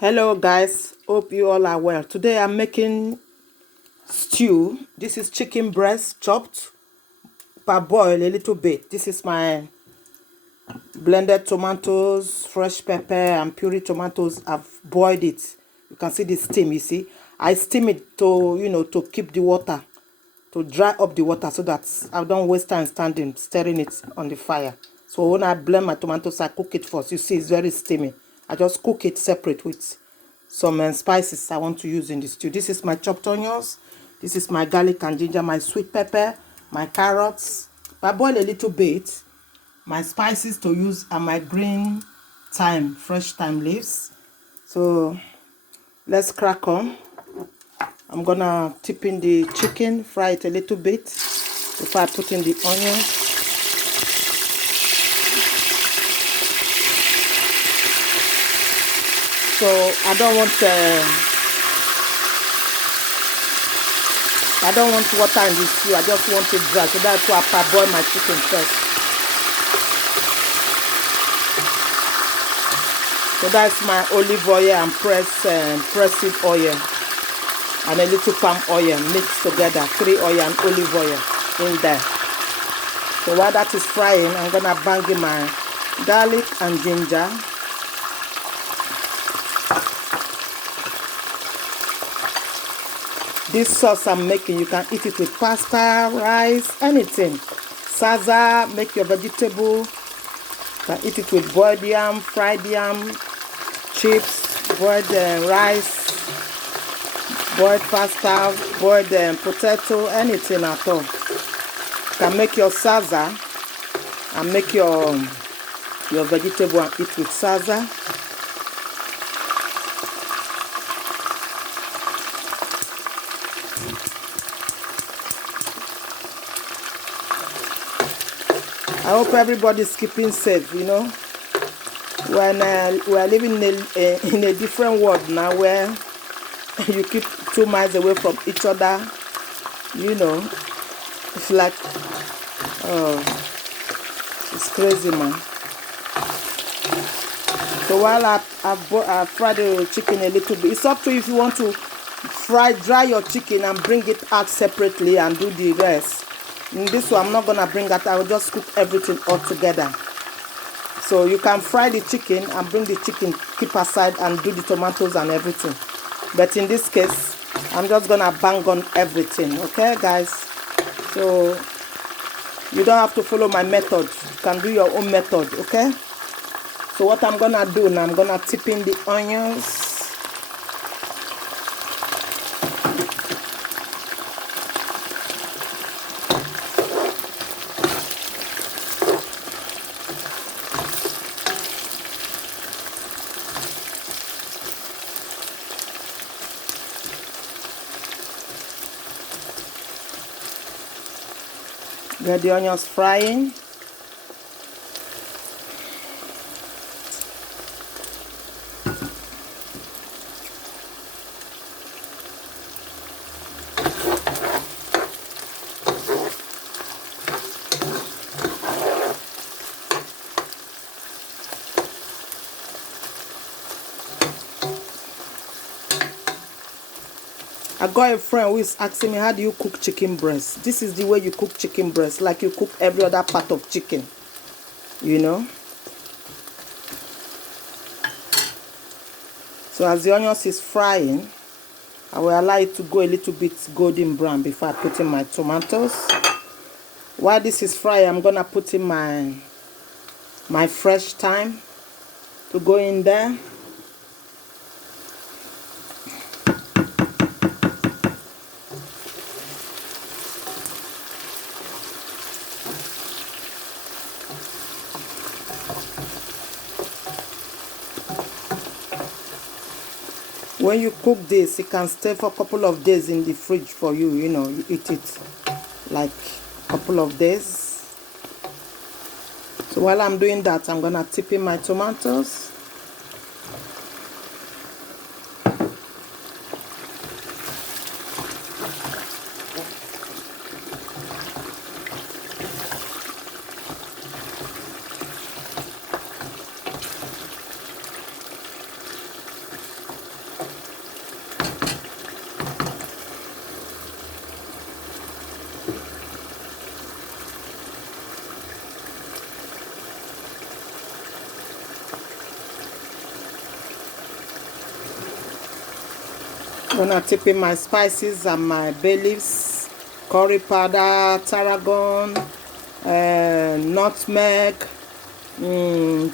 Hello guys, hope you all are well. Today I'm making stew. This is chicken breast chopped, parboiled a little bit. This is my blended tomatoes, fresh pepper and puree tomatoes. I've boiled it. You can see the steam, you see. I steam it to keep the water, to dry up the water so that I don't waste time standing stirring it on the fire. So when I blend my tomatoes, I cook it first. You see it's very steamy. I just cook it separate with some spices I want to use in the stew. This is my chopped onions. This is my garlic and ginger, my sweet pepper, my carrots. I boil a little bit. My spices to use are my green thyme, fresh thyme leaves. So let's crack on. I'm gonna tip in the chicken, fry it a little bit before I put in the onions. So I don't want water in this stew. I just want it dry. So that's why I parboil my chicken first. So that's my olive oil and pressed oil and a little palm oil mixed together. 3 oil and olive oil in there. So while that is frying, I'm gonna bang in my garlic and ginger. This sauce I'm making, you can eat it with pasta, rice, anything. Salsa, make your vegetable. You can eat it with boiled yam, fried yam, chips, boiled rice, boiled pasta, boiled potato, anything at all. You can make your salsa and make your vegetable and eat with salsa. I hope everybody's keeping safe, When we are living in a different world now where you keep 2 miles away from each other, it's like, it's crazy, man. So while I fry the chicken a little bit, it's up to you if you want to dry your chicken and bring it out separately and do the rest. In this one, I'm not gonna bring that. I will just cook everything all together. So you can fry the chicken and bring the chicken, keep aside and do the tomatoes and everything. But in this case, I'm just gonna bang on everything, okay guys? So you don't have to follow my method. You can do your own method, okay? So what I'm gonna do now, I'm gonna tip in the onions. Get the onions frying. I got a friend who is asking me, how do you cook chicken breast? This is the way you cook chicken breast, like you cook every other part of chicken, So as the onions is frying, I will allow it to go a little bit golden brown before I put in my tomatoes. While this is frying, I'm gonna put in my fresh thyme to go in there. When you cook this, it can stay for a couple of days in the fridge for you, you eat it like a couple of days. So while I'm doing that, I'm gonna tip in my tomatoes. Gonna tip in my spices and my bay leaves, curry powder, tarragon, nutmeg,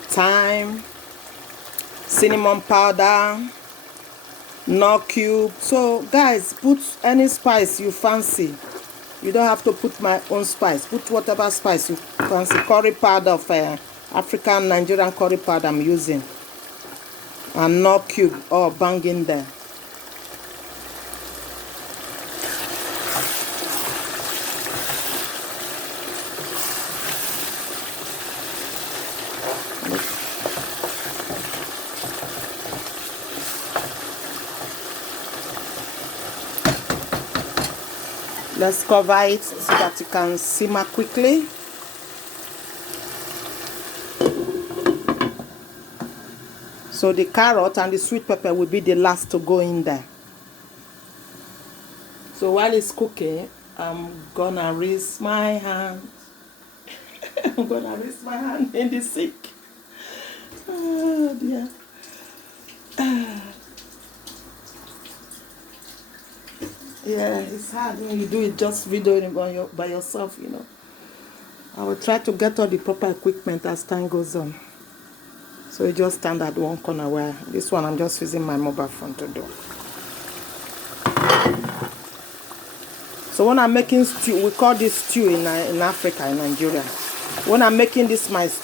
thyme, cinnamon powder, knor cube. So guys, put any spice you fancy. You don't have to put my own spice. Put whatever spice you fancy. Curry powder of African Nigerian curry powder I'm using, and knor cube all banging there. Let's cover it so that it can simmer quickly. So the carrot and the sweet pepper will be the last to go in there. So while it's cooking, I'm gonna raise my hand. I'm gonna raise my hand in the sink. Oh dear. Yeah, it's hard when you do it just videoing by yourself, you know. I will try to get all the proper equipment as time goes on. So you just stand at one corner where this one I'm just using my mobile phone to do. So when I'm making stew, we call this stew in Africa, in Nigeria. When I'm making this my stew,